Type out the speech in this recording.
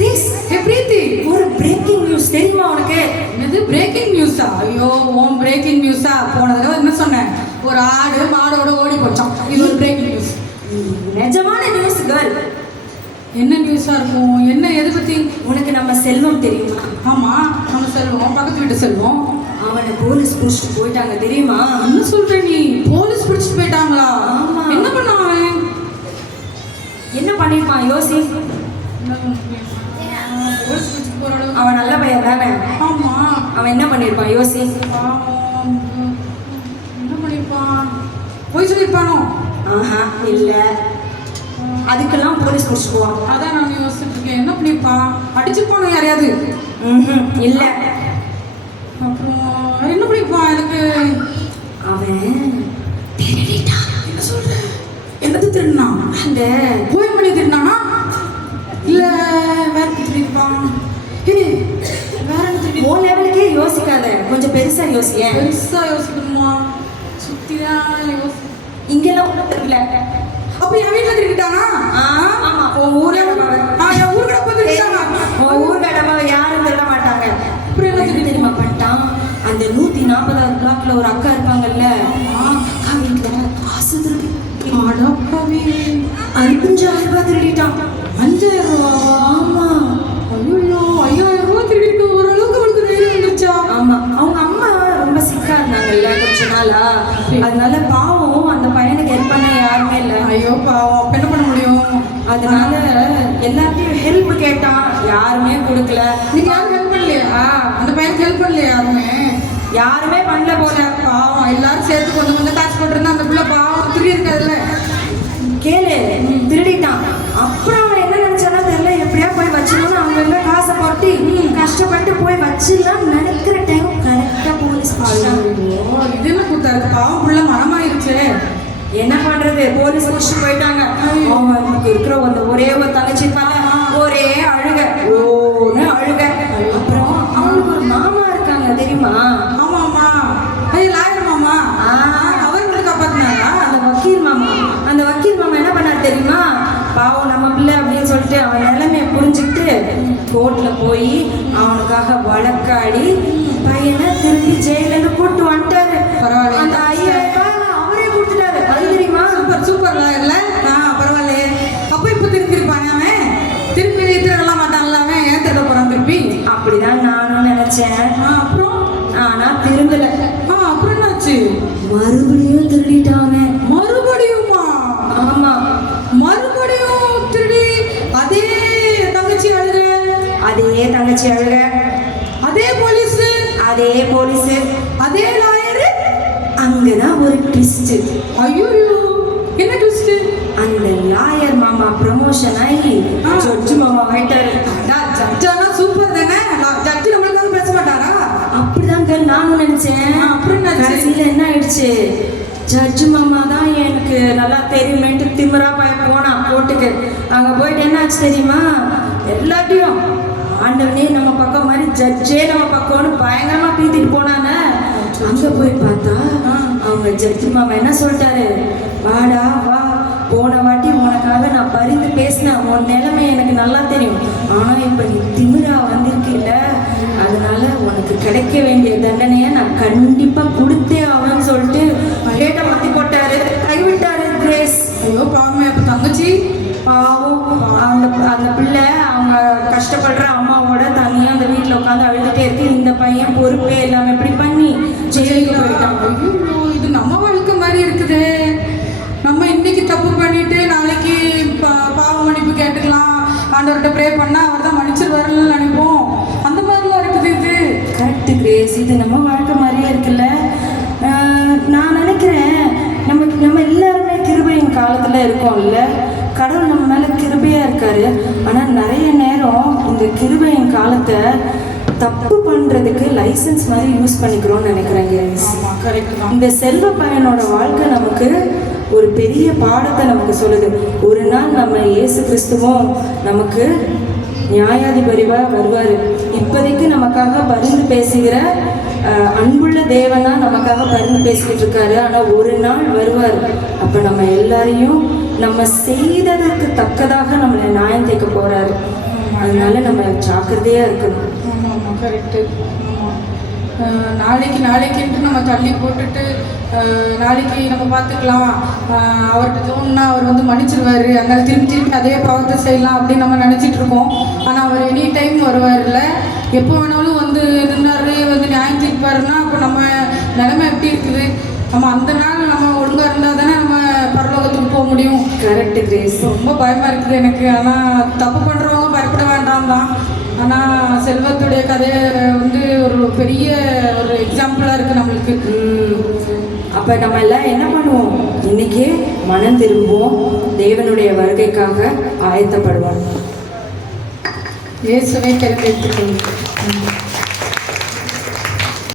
பிரீத்தி, ஒரு breaking news தெரியுமா உனக்கு? இது பிரேக்கிங் நியூஸா? ஐயோ, ஓம் பிரேக்கிங் நியூஸா? போன தடவை என்ன சொன்னேன்? ஒரு ஆடு மாடோட ஓடி போச்சான். இது ஒரு பிரேக்கிங் நியூஸ். நிஜமான நியூஸ் கேர்ள். என்ன நியூஸா இருக்கும்? என்ன, எதை பத்தி? உனக்கு நம்ம செல்வம் தெரியுமா? ஆமா, நம்ம செல்வம், பக்கத்து வீட்டு செல்வம். அவனை போலீஸ் பிடிச்சிட்டு போயிட்டாங்க தெரியுமா? என்ன சொல்ற நீ? போலீஸ் பிடிச்சிட்டு போயிட்டாங்களா? ஆமா. என்ன பண்ண அவன்? என்ன பண்ணிருப்பான் யோசி. போலீஸ் பிடிச்சிட்டு போற அளவுக்கு அவன் நல்ல பையன் தானே? ஆமா. அவன் என்ன பண்ணிருப்பான் யோசி. என்ன பண்ணிருப்பான்? போய் சொல்லிருப்பானோ? ஆஹா இல்ல, அதுக்கெல்லாம் போலீஸ் பிடிச்சிட்டு போவான். அதான் நான் யோசிச்சுட்டு இருக்கேன். என்ன பண்ணிருப்பான்? அடிச்சிருப்பானோ யாரையாவது? இல்ல. அப்புறம் என்ன பண்ணிருப்பான்? எனக்கு அவன் திருடிட்டான். என்ன சொல்ற? என்னது திருடினான்? அந்த கோயில் பண்ணி திருடினானா? இல்ல வேற திருடிருப்பான்? வேற என்ன திருடி? ஓ லெவலுக்கே யோசிக்காத, கொஞ்சம் பெருசா யோசிய. பெருசா யோசிக்கணுமா? சுத்திதான் யோசி. இங்கெல்லாம் ஒன்றும் தெரியல. அப்ப என் வீட்டுல திருடிட்டானா? ஆமா, உன் ஊர்ல என் ஊர் கடை போய் திருடிட்டானா? உன் ஊர் கடமை யாரும் திருட மாட்டாங்க. அப்புறம் என்ன என்ன தெரியுமா பண்ணிட்டான்? அந்த 140வது பிளாக்ல ஒரு அக்கா இருப்பாங்கல்ல, அக்கா வீட்டுல காசு திருடி அடப்பாவி, 5000 ரூபாய் திருடிட்டான். 5000 ரூபா? ஆமா. ஐயோ, 5000 ரூபா திருடிட்டு ஓரளவுக்கு அவளுக்கு தைரியம் வந்துருச்சா? ஆமா, அவங்க அம்மா ரொம்ப சிக்கா இருந்தாங்கல்ல கொஞ்ச நாளா, அதனால பாவம் அந்த பையனுக்கு ஹெல்ப் பண்ண யாருமே இல்லை. ஐயோ பாவம், அப்ப என்ன பண்ண முடியும்? அதனால எல்லாத்தையும் ஹெல்ப் கேட்டான், யாருமே கொடுக்கல. நீங்க யாரும் ஹெல்ப் பண்ணலையா? அந்த பையனுக்கு ஹெல்ப் பண்ணலையா? யாருமே பண்ணல போல. பாவம், எல்லாரும் சேர்த்து கொஞ்சம் கொஞ்சம் காசு போட்டுருந்தா அந்த பிள்ளை பாவம் திருடி இருக்காதுல்ல. கேளு, திருடிட்டான். அப்புறம் அவன் என்ன நினைச்சானா தெரியல, எப்படியா போய் வச்சிடணும். அவங்க எல்லாம் காசை போட்டு கஷ்டப்பட்டு போய் வச்சிடலாம் நினைக்கிற டைம் கரெக்டா போலீஸ் இது என்ன கூத்தாரு? பாவம் பிள்ளை மனமாயிருச்சு. என்ன பண்றது, போலீஸ் பிடிச்சிட்டு போயிட்டாங்க. அவனுக்கு இருக்கிற அந்த ஒரே ஒரு தங்கச்சி ஒரே அழுக, ஓன்னு அழுக. அப்புறம் அவனுக்கு ஒரு மாமா இருக்காங்க தெரியுமா? ஆமா ஆமா, ஐயோ லாயர் மாமா. அவர் வந்து காப்பாத்தினாரா? அந்த வக்கீல் மாமா. அந்த வக்கீல் மாமா என்ன பண்ணார் தெரியுமா? பாவம் நம்ம பிள்ளை அப்படின்னு சொல்லிட்டு அவன் நிலைமையை புரிஞ்சுக்கிட்டு கோர்ட்ல போய் அவனுக்காக வழக்காடி பையனை திருப்பி ஜெயிலிருந்து கூட்டு வந்துட்டாரு. பரவாயில்ல. அந்த 5000 ரூபாய் அவரே கொடுத்துட்டாரு. அது தெரியுமா? சூப்பர் சூப்பர் லாயர்ல. பரவாயில்லையே. அப்போ இப்போ திருந்திருப்பானே அவன்? திருப்பி திருடலாம் மாட்டான்ல அவன்? ஏன் திருட போறான் திருப்பி? அப்படிதான் நானும் நினைச்சேன். அப்புறம் ஆனா திருந்தல. அப்புறம் என்னாச்சு? மறுபடியும் திருடிட்டாங்க. மறுபடியுமா? ஆமா, மறுபடியும் திருடி அதே தங்கச்சி அழுக, அதே தங்கச்சி அழுக, அதே போலீஸ், அதே போலீஸ், அதே லாயரு. அங்கதான் ஒரு ட்விஸ்ட். ஐயோ, என்ன ட்விஸ்ட்? அந்த லாயர் மாமா ப்ரமோஷன் ஆகி ஜட்ஜு மாமா ஆயிட்டாரு. ஜட்ஜானா சூப்பர் தானே? ஜட்ஜு நம்மளுக்காக பேச மாட்டாரா? அப்படிதான் நானும் நினைச்சேன். அப்புறம் கடைசியில என்ன ஆயிடுச்சு, ஜட்ஜு மாமா தான் எனக்கு நல்லா தெரியுமேன்ட்டு திமிரா போனான் கோர்ட்டுக்கு. அங்க போயிட்டு என்ன ஆச்சு தெரியுமா? எல்லாத்தையும் ஆண்டவனே நம்ம பக்கம் மாதிரி ஜட்ஜே நம்ம பக்கம்னு பயங்கரமா பீத்திட்டு போனானே. அங்க போய் பார்த்தா அவங்க ஜட்ஜு மாமா என்ன சொல்லிட்டாரு, வாடா வா, போன வாட்டி உனக்காக நான் பரிந்து பேசினேன், உன் நிலைமை எனக்கு நல்லா தெரியும், ஆனா இப்ப நீ திமிரா வந்திருக்கில்ல, அதனால உனக்கு கிடைக்க வேண்டிய தண்டனையை நான் கண்டிப்பா கொடுத்தே ஆகணும்னு சொல்லிட்டு டேட்டை மாத்தி போட்டாரு, கைவிட்டாரு கிரேஸ். ஐயோ பாவமே. அப்ப தங்கச்சி பாவம், அந்த பிள்ளை அவங்க கஷ்டப்படுற அம்மாவோட தனியாக அந்த வீட்டில் உட்காந்து அழுதுகிட்டே இருக்கு. இந்த பையன் பொறுப்பே எல்லாமே இப்படி பண்ணி ஜெயிலுக்கு போயிட்டான். ஐயோ, இது நம்ம வாழ்க்கை மாதிரி இருக்குது. நம்ம இன்னைக்கு தப்பு பண்ணிட்டு நாளைக்கு பாவ மன்னிப்பு கேட்டுக்கலாம், ஆண்டவர்கிட்ட ப்ரே பண்ணா அவர் தான் மன்னிச்சிருவாருன்னு நினைப்போம். அந்த மாதிரிலாம் இருக்குது இது. கரெக்டு கிரேஸ், இது நம்ம வாழ்க்கை மாதிரியே இருக்குல்ல. நான் நினைக்கிறேன் நம்ம எல்லாருமே கிருபையின் காலத்தில் இருக்கோம்ல. கடவுள் நம்ம மேலே கிருபையாக இருக்காரு. ஆனால் நிறைய நேரம் இந்த கிருபையின் காலத்தை தப்பு பண்ணுறதுக்கு லைசன்ஸ் மாதிரி யூஸ் பண்ணிக்கிறோம்னு நினைக்கிறேன் கிரேஸ். இந்த செல்வ பையனோட வாழ்க்கை நமக்கு ஒரு பெரிய பாடத்தை நமக்கு சொல்லுது. ஒரு நாள் நம்ம இயேசு கிறிஸ்துவும் நமக்கு நியாயாதிபதிவா வருவார். இப்போதைக்கு நமக்காக பரிந்து பேசுகிற அன்புள்ள தேவனா நமக்காக பரிந்து பேசிக்கிட்டு இருக்காரு. ஆனால் ஒரு நாள் வருவார். அப்போ நம்ம எல்லாரையும் நம்ம செய்ததற்கு தக்கதாக நம்மளை நியாயம் தேய்க்க போறாரு. அதனால நம்ம ஜாக்கிரதையா இருக்கணும். ஆமாம் ஆமாம் கரெக்டு. ஆமாம். நாளைக்குன்ட்டு நம்ம தள்ளி போட்டுட்டு நாளைக்கு நம்ம பார்த்துக்கலாம், அவர்கிட்ட தோணுன்னா அவர் வந்து மன்னிச்சிருவார், அதனால் திருப்பி அதே பாவத்தை செய்யலாம் அப்படின்னு நம்ம நினச்சிட்டு இருக்கோம். ஆனால் அவர் எனி டைம் வருவார்ல, எப்போ வேணாலும் வந்து நின்னாரு வந்து நியாயம் தீர்ப்பாருன்னா அப்போ நம்ம நிலைமை எப்படி இருக்குது? நம்ம அந்த நாள் நம்ம ஒழுங்காக இருந்தால் தானே நம்ம பரலோகத்துக்கு போக முடியும். Correct grace. ரொம்ப பயமாக இருக்குது எனக்கு. ஆனால் தப்பு பண்ணுறவங்க பயப்பட வேண்டாம் தான். ஆனால் செல்வத்துடைய கதை வந்து ஒரு பெரிய ஒரு எக்ஸாம்பிளாக இருக்குது நம்மளுக்கு. அப்போ நம்ம எல்லாம் என்ன பண்ணுவோம்? இன்னைக்கே மனம் திரும்புவோம், தேவனுடைய வருகைக்காக ஆயத்தப்படுவோம். இயேசுவை தெரிந்தெடுத்துக்கொள்ளும்.